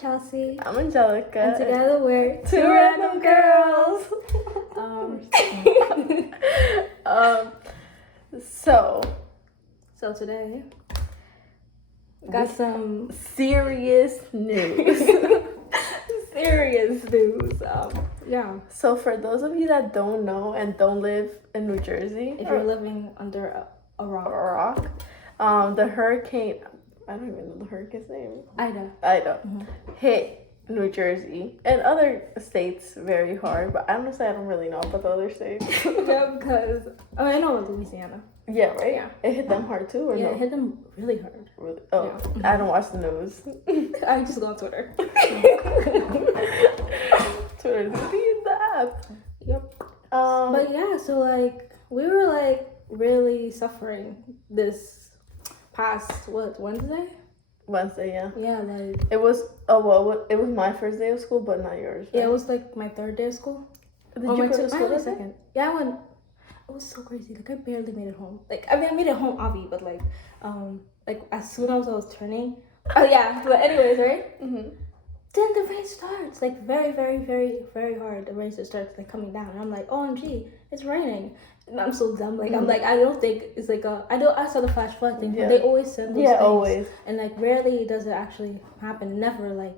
Chelsea. I'm Angelica. And together we're Two Random Girls. So today we got some serious news. serious news. Yeah. So for those of you that don't know and don't live in New Jersey, If you're living under a rock, the hurricane, I don't even know the hurricane's name. Ida. Mm-hmm. Hit New Jersey and other states very hard, but honestly I don't really know about the other states. Yeah, because I know about Louisiana. Yeah, right? Yeah. It hit them hard too, or no? Yeah, it hit them really hard. Really? Oh, yeah. I don't watch the news. I just go on Twitter. Twitter, the app. Yep. But yeah, so like we were like really suffering this past Wednesday, yeah. Yeah, like it was it was my first day of school, but not yours. Right? Yeah, it was like my third day of school. Did you go to school? Second. Yeah, I went. It was so crazy. Like I barely made it home. Like I mean, I made it home, obvi, but like as soon as I was turning. Oh yeah. But anyways, right? Mm-hmm. Then the rain starts like very, very, very, very hard. The rain just starts like coming down. And I'm like, OMG, it's raining. And I'm so dumb. Like I'm like, I don't think it's like I saw the flash flood thing. But they always send those things. Always. And like rarely does it actually happen. Never like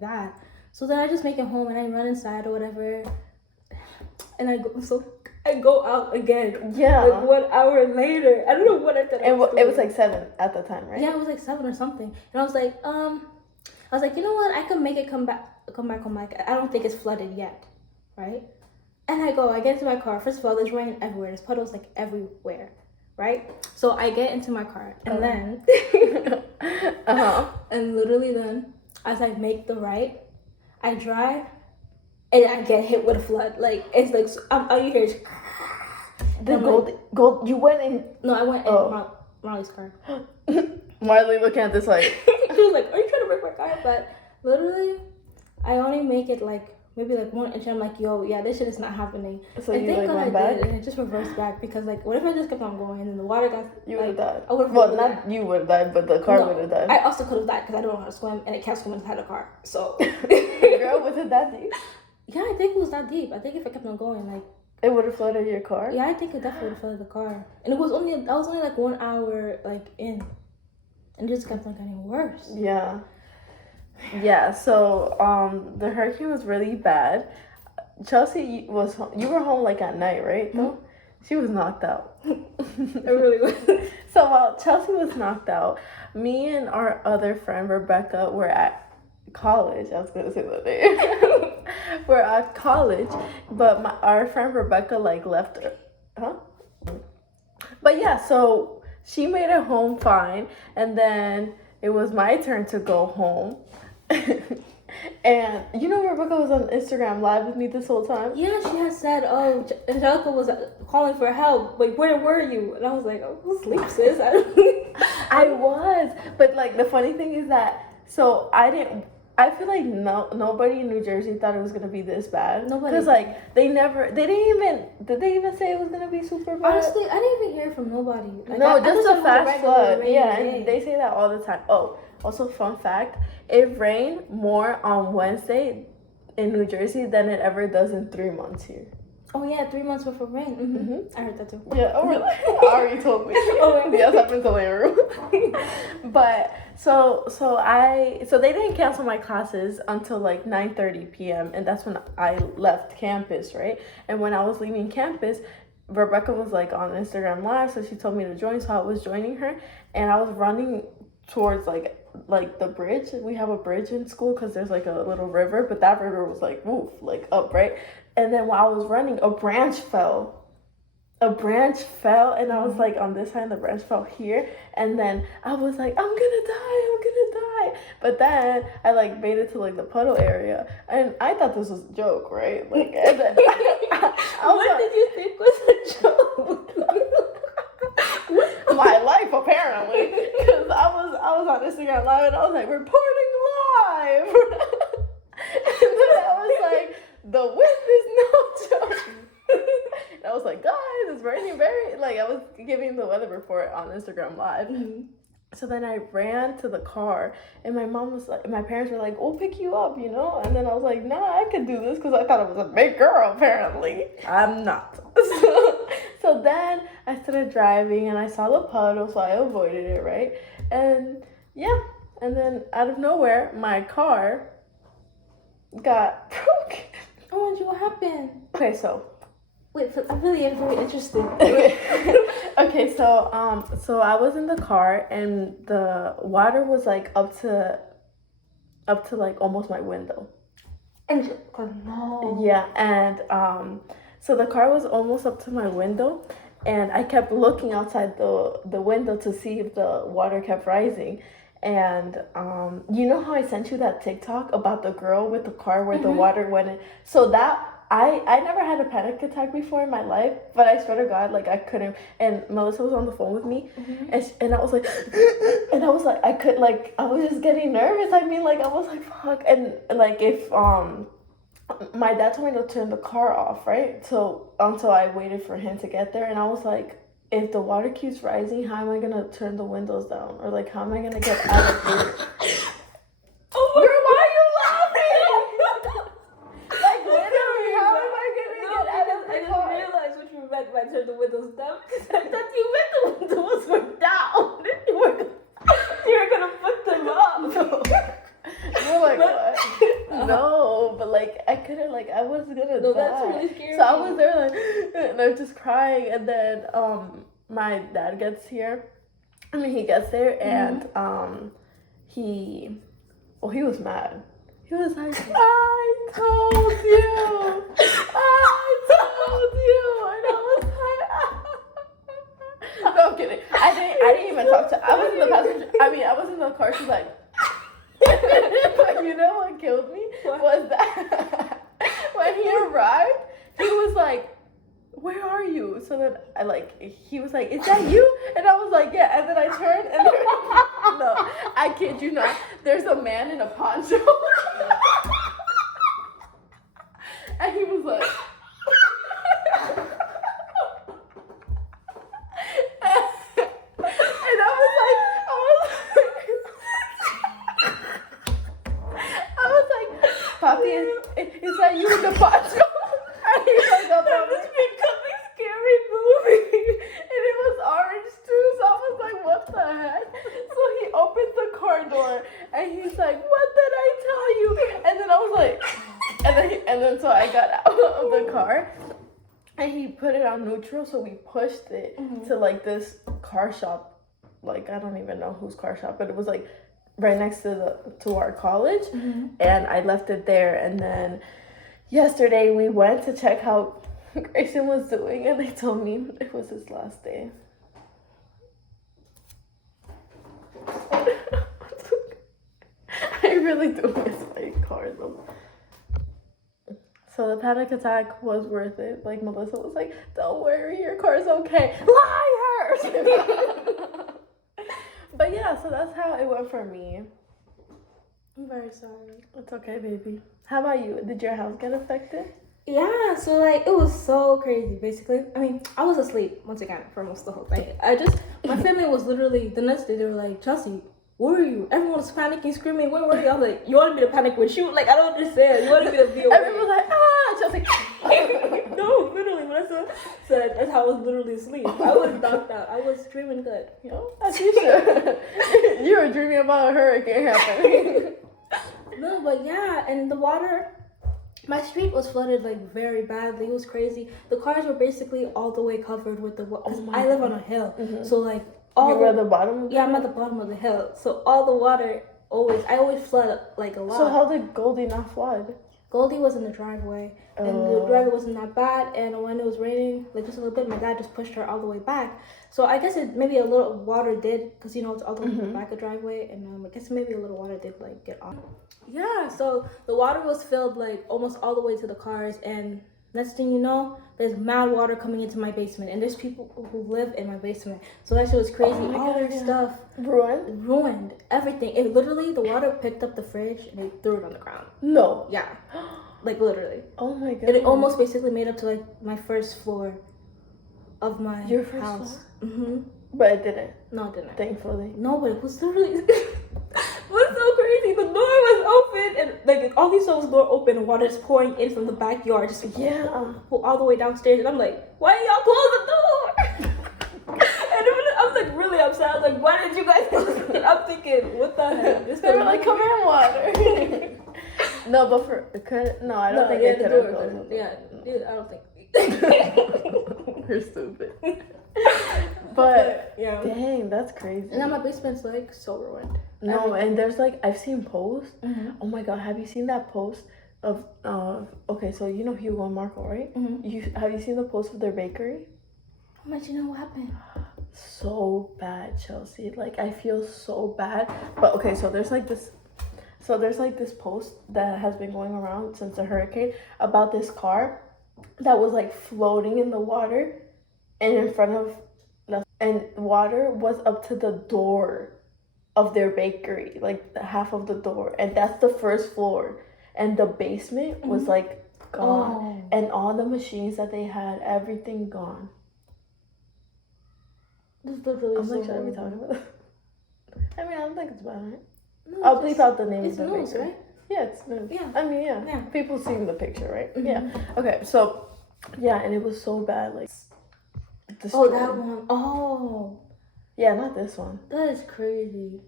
that. So then I just make it home and I run inside or whatever. And I go out again. Yeah. Like 1 hour later. I don't know what I thought. And it was like 7 at the time, right? Yeah, it was like 7 or something. And I was like, you know what? I can make it come back home. Like, I don't think it's flooded yet, right? And I get into my car. First of all, there's rain everywhere. There's puddles like everywhere, right? So I get into my car, and then, and literally then, as I make the right, I drive, and I get hit with a flood. Like it's like all you hear is. The gold. You went in. No, I went in Marley's car. Marley looking at this like. She was like, "Are you trying to break my car?" But literally, I only make it like maybe like 1 inch. I'm like, "Yo, yeah, this shit is not happening." So you like went back? And I just reversed back because like, what if I just kept on going and then the water got? You would have died. I would have. Well, not you would have died, but the car would have died. I also could have died because I don't know how to swim and it kept swimming inside the car. So. Girl, was it that deep? Yeah, I think it was that deep. I think if I kept on going, like. It would have flooded your car? Yeah, I think it definitely would have flooded the car. And I was only like 1 hour like in. And it just kept on getting worse. Yeah. Yeah, so the hurricane was really bad. Chelsea you were home like at night, right? Mm-hmm. She was knocked out. I really was. So while Chelsea was knocked out, me and our other friend Rebecca were at college. I was gonna say that name. We're at college, but our friend Rebecca like left. But yeah, so she made it home fine, and then it was my turn to go home. And you know Rebecca was on Instagram live with me this whole time? Yeah, she had said, "Oh, Angelica was calling for help. Like, where were you?" And I was like, "Oh, sleep, sis." I was, but like the funny thing is that I feel like nobody in New Jersey thought it was gonna be this bad. Nobody. Because like did they even say it was gonna be super bad? Honestly, I didn't even hear from nobody. Like, no, just a fast flood. Yeah, day. And they say that all the time. Oh, also fun fact, it rained more on Wednesday in New Jersey than it ever does in 3 months here. Oh yeah, 3 months before rain. Mm-hmm. I heard that too. Yeah, oh really? I already told me. Oh yes, I've been telling you. But so they didn't cancel my classes until like 9:30 p.m. and that's when I left campus, right? And when I was leaving campus, Rebecca was like on Instagram live, so she told me to join, so I was joining her, and I was running towards like the bridge. We have a bridge in school because there's like a little river, but that river was like up, right? And then while I was running, a branch fell, and I was like on this side, and the branch fell here, and then I was like, I'm gonna die. But then I like made it to like the puddle area, and I thought this was a joke, right? Like, and then what did you think was a joke? My life, apparently, because I was on Instagram live, and I was like, reporting live, and then I was like, the wind is no joke. And I was like, guys, it's raining very. Like I was giving the weather report on Instagram live. Mm-hmm. So then I ran to the car, and my parents were like, "We'll pick you up," you know? And then I was like, "Nah, I can do this," because I thought I was a big girl, apparently. I'm not. So then I started driving, and I saw the puddle, so I avoided it, right? And yeah, and then out of nowhere, my car got broken. Oh, and what happened? Okay, so. Wait, I really am very interested. Okay, so I was in the car, and the water was like up to like almost my window. And no. Yeah, and so the car was almost up to my window, and I kept looking outside the window to see if the water kept rising. And you know how I sent you that TikTok about the girl with the car where the water went in? So that I never had a panic attack before in my life, but I swear to God, like I couldn't. And Melissa was on the phone with me, and I was like, and I was like, I was just getting nervous. I mean, like I was like, fuck, and like if my dad told me to turn the car off, right? So until I waited for him to get there, and I was like, if the water keeps rising, how am I gonna turn the windows down, or like how am I gonna get out of here? Oh my God, why are you laughing? Like literally, how am I gonna get out of the I car? didn't realize what you meant by turn the windows down, because I thought you meant the windows were down. You were gonna put them up. You're like, what? No, but like I couldn't, like I was gonna die. That's really scary. So I was there like, and I'm just crying, and then my dad gets here. He gets there, and he was mad. He was like, I told you, and I was like, no, I'm kidding. I didn't even talk to. I was in the passenger. I was in the car. She's like. But you know what killed me was that when he arrived, he was like, "Where are you?" So then he was like, "Is that you?" And I was like, "Yeah." And then I turned, and no, I kid you not, there's a man in a poncho, and he was like. Papi, is that you in the poncho? And he's like, that was becoming scary movie. And it was orange too, so I was like, what the heck? So he opens the car door, and he's like, what did I tell you? And then I was like, and then so I got out of the car, and he put it on neutral, so we pushed it to like this car shop. Like, I don't even know whose car shop, but it was like right next to our college, and I left it there. And then yesterday we went to check how Grayson was doing, and they told me it was his last day. I really do miss my car though. So the panic attack was worth it. Like Melissa was like, "Don't worry, your car's okay." Liars. But yeah, so that's how it went for me. I'm very sorry. It's okay, baby. How about you? Did your house get affected? Yeah, so like it was so crazy. Basically, I was asleep once again for most of the whole thing. My family was literally the next day. They were like, "Chelsea, where were you?" Everyone was panicking, screaming, "Where were you?" I was like, "You wanted me to panic with you? Like, I don't understand. You wanted me to be awake." Everyone was like, "Ah!" Chelsea. No, literally, Melissa said that's how I was literally asleep. I was knocked out. I was dreaming good, you know? As you should. You were dreaming about a hurricane happening. No, but yeah, and the water, my street was flooded like very badly. It was crazy. The cars were basically all the way covered with the water. I live on a hill, so like you were at the bottom of the hill? I'm at the bottom of the hill, so all the water I always flood like a lot. So how did Goldie not flood? Goldie was in the driveway, and the driveway wasn't that bad. And when it was raining, like just a little bit, my dad just pushed her all the way back. So I guess maybe a little water did, because you know it's all the way in the back of the driveway, and I guess maybe a little water did like get on. Yeah, so the water was filled like almost all the way to the cars, and next thing you know, there's mad water coming into my basement, and there's people who live in my basement. So that shit was crazy. All their stuff ruined everything. It literally, the water picked up the fridge and they threw it on the ground. No. Yeah, like literally. Oh my god. And it almost basically made up to like my first floor of my Your first house. floor? But it didn't. No, it didn't. Thankfully. No, but it was literally... What's so crazy? The door was open and like all these was door open and water's pouring in from the backyard, just all the way downstairs. And I'm like, why y'all close the door? And I'm like really upset. I was like, why did you guys close it? I'm thinking, what the heck? They were like, come in, water. No, but I don't think they could have closed it. Yeah, I don't think. We're stupid. But yeah, dang, that's crazy. And now my basement's like so ruined. No, and there's like I've seen posts. Mm-hmm. Oh my god, have you seen that post of okay, so you know Hugo and Marco, right? Mm-hmm. Have you seen the post of their bakery? How much you know what happened? So bad, Chelsea. Like I feel so bad. But okay, so there's like this post that has been going around since the hurricane about this car that was like floating in the water and in front of and water was up to the door of their bakery, like half of the door, and that's the first floor, and the basement was like gone, and all the machines that they had, everything gone. This is literally I'm like, so should I be talking about it? I mean, I don't think it's bad, right? No, I'll bleep out the name of it's the news, bakery. right? Yeah, it's news. Yeah. I mean, yeah. People seen the picture, right? Yeah. Okay, so yeah, and it was so bad, like. Oh, that one. Oh. Yeah, not this one. That is crazy.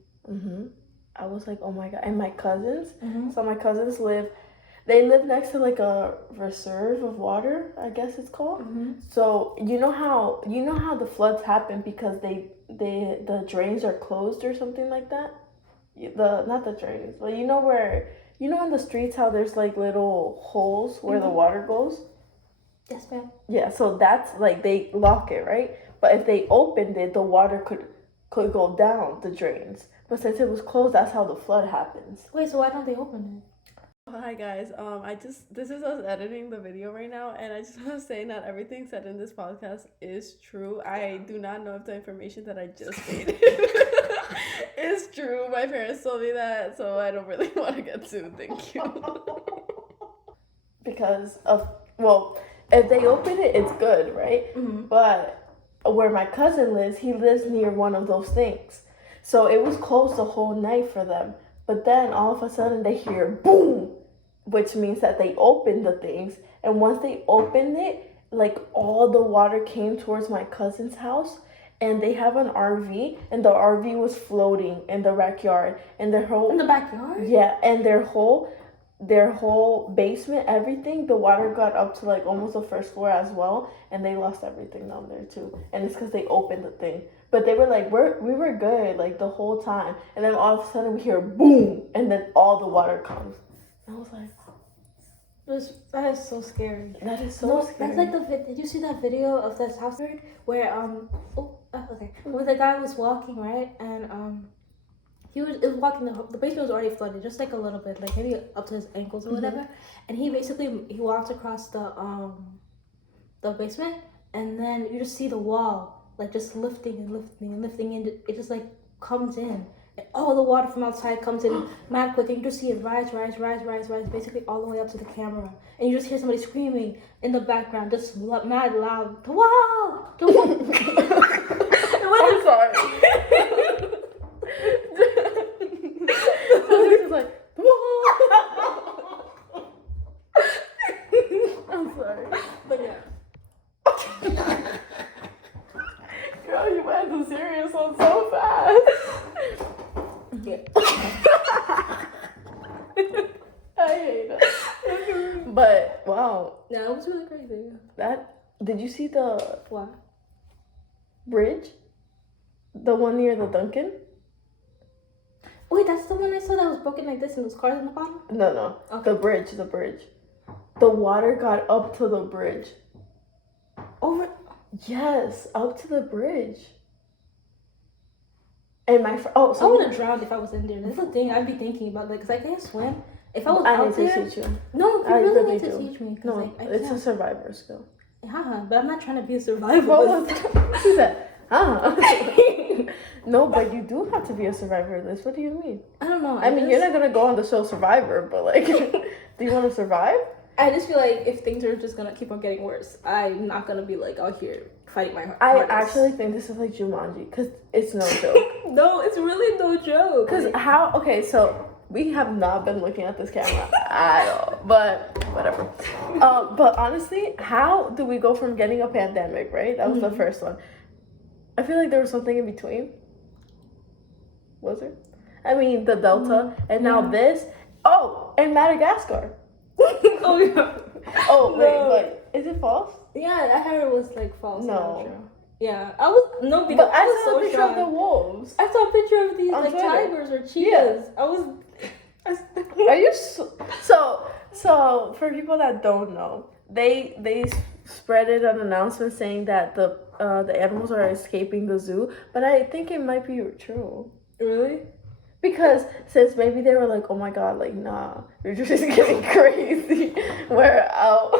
I was like, oh my god. And my cousins, so my cousins live next to like a reserve of water, I guess it's called. So you know how the floods happen because the drains are closed or something like that. Not the drains, but you know in the streets how there's like little holes where the water goes. Yes, ma'am. Yeah, so that's like they lock it, right? But if they opened it, the water could go down the drains. But since it was closed, that's how the flood happens. Wait, so why don't they open it? Hi guys, this is us editing the video right now, and I just want to say not everything said in this podcast is true. I do not know if the information that I just stated is true. My parents told me that, so I don't really want to get sued. Thank you. Because if they open it, it's good, right? But where my cousin lives, he lives near one of those things. So it was closed the whole night for them. But then all of a sudden they hear boom, which means that they opened the things. And once they opened it, like all the water came towards my cousin's house. And they have an RV, and the RV was floating in the backyard. And their whole... In the backyard? Yeah, and their whole basement, everything, the water got up to like almost the first floor as well, and they lost everything down there too. And it's because they opened the thing. But they were like, we were good like the whole time, and then all of a sudden we hear boom, and then all the water comes. And I was like, that is so scary. That is so scary. That's like did you see that video of this house where where the guy was walking, right, and he was walking, the basement was already flooded, just like a little bit, like maybe up to his ankles or whatever. And he walked across the basement, and then you just see the wall like just lifting and lifting and lifting, and it just like comes in, and all the water from outside comes in mad quick, and you just see it rise, basically all the way up to the camera, and you just hear somebody screaming in the background, just mad loud, wow! I'm sorry. So this is like, I'm sorry. But yeah. Girl, you went the serious one so fast. Yeah. I hate it. But wow. Yeah, it was really crazy. Did you see the What? bridge? The one near the Dunkin'? Wait, that's the one I saw that was broken like this and those cars in the bottom? No. Okay. The bridge. The water got up to the bridge. Over? Yes, up to the bridge. And my I would have drowned if I was in there. That's the thing I'd be thinking about, like, because I can't swim. If I was out there... I need to teach you. No, I you really really need to do. teach me. No, it's a survivor skill. But I'm not trying to be a survivalist. She said, No, but you do have to be a survivalist. What do you mean? I don't know. I mean, you're not going to go on the show Survivor, but like, do you want to survive? I just feel like if things are just gonna keep on getting worse, I'm not gonna be like out here fighting my heart. I actually think this is like Jumanji, because it's no joke. No, it's really no joke. Because how? Okay, so we have not been looking at this camera at all, but whatever. But honestly, how do we go from getting a pandemic, right? That was the first one. I feel like there was something in between. Was there? I mean, the Delta, and now this. Oh, and Madagascar. Oh yeah. Oh wait, No. but is it false? Yeah, I heard it was like false. No. I'm not sure. Yeah, I was no because But I was saw a so picture shocked. of the wolves. I saw a picture of these On like Twitter. tigers or cheetahs. I was. Are you so for people that don't know, they spreaded an announcement saying that the animals are escaping the zoo, but I think it might be true. Really? Because since maybe they were like, oh my god, like nah, you're just getting crazy. We're out.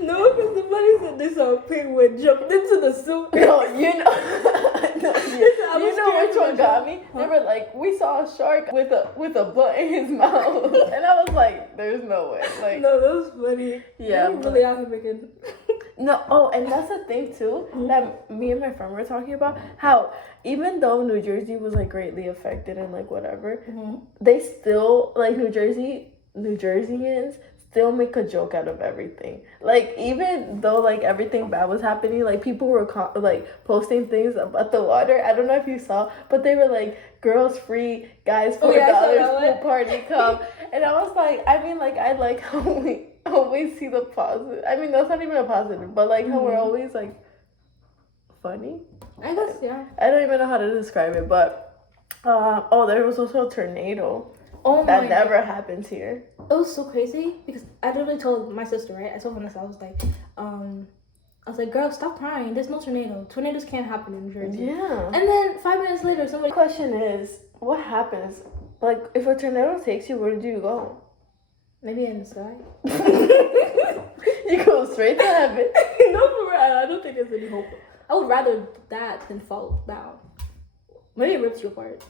No, because the funny said they saw a penguin jumped into the zoo. No, you know, no, I you was know which scared one got me? They were like, we saw a shark with a blunt in his mouth, and I was like, there's no way. Like, No, that was funny. yeah, They're really out here making. no. Oh, and that's the thing too that me and my friend were talking about. How even though New Jersey was like greatly affected and like whatever, they still like New Jerseyans still make a joke out of everything. Like even though like everything bad was happening, like people were like posting things about the water. I don't know if you saw, but they were like girls free, guys $4 I saw that pool one. party come. And I was like, I mean, like I like how we always see the positive. I mean, that's not even a positive, but like how we're always like funny. I guess yeah. I don't even know how to describe it, but there was also a tornado. Oh That my never happens here. It was so crazy because I literally told my sister, right? I told Vanessa, I was like, girl, stop crying. There's no tornado. Tornadoes can't happen in New Jersey. Yeah. And then 5 minutes later, somebody. The question is, what happens? Like, if a tornado takes you, where do you go? Maybe in the sky. You go straight to heaven. No, for real. I don't think there's any hope. I would rather that than fall down. Maybe it rips you apart.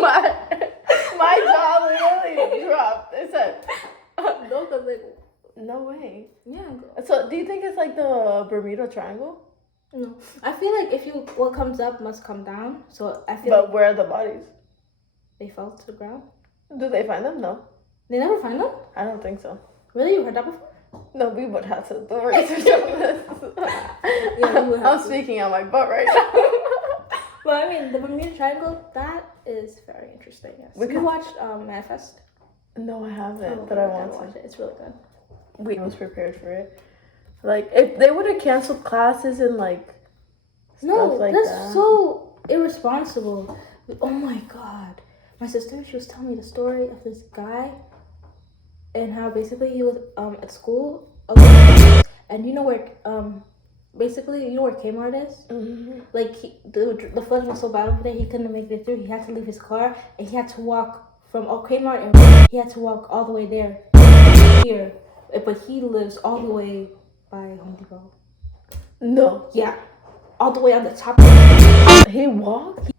my jaw literally dropped. It said, No, because like, no way. yeah. So, do you think it's like the Bermuda Triangle? No, I feel like what comes up must come down. So I feel But like where are the bodies? they fell to the ground. Do they find them? No. They never find them. I don't think so. Really, you heard that before? No, we would have to do research on this. Yeah, we would have I'm to. speaking on my butt right now. Well, I mean, the Bermuda Triangle, that is very interesting. Yes. We You could- watched Manifest? No, I haven't, Oh, but I you want gotta watch to. it. It's really good. We was prepared for it. Like, if they would have canceled classes and, like, No, stuff like that's that. so irresponsible. Oh my god. My sister, she was telling me the story of this guy and how basically he was at school and you know where basically you know where Kmart is? Mm-hmm. Like the flood was so bad over there he couldn't make it through. He had to leave his car and he had to walk from Kmart and he had to walk all the way there here. But he lives all the way by Home Depot. No. Yeah. All the way on the top. He walked?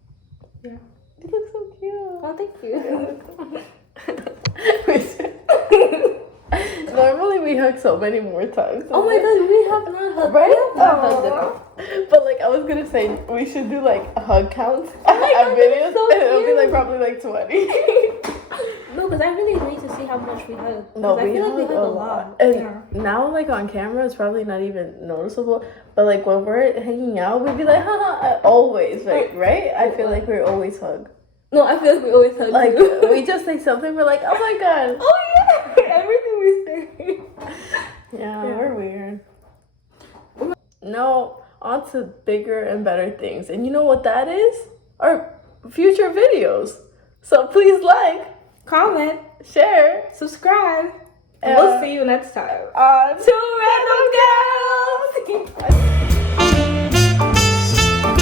Yeah. He looks so cute. Oh, thank you. Normally we hug so many more times. Oh my god, we have not hugged. Right? We have not hugged Oh. But like I was gonna say, we should do like a hug count Oh my at God, videos, that's so and it'll be cute. like probably like 20. No, because I really need to see how much we hug. No, 'Cause I feel like we hug a lot. And Yeah. now, like on camera, it's probably not even noticeable. But like when we're hanging out, we'd be like, haha, always, like, right? I feel like we're always hug. No, I feel like we always hug. Like too. we just say something, we're like, oh my god. Oh yeah, everything we say. Yeah, Yeah. we're weird. No, on to bigger and better things. And you know what that is? Our future videos. So please like, Comment, share, subscribe, and we'll see you next time. on Two random girls.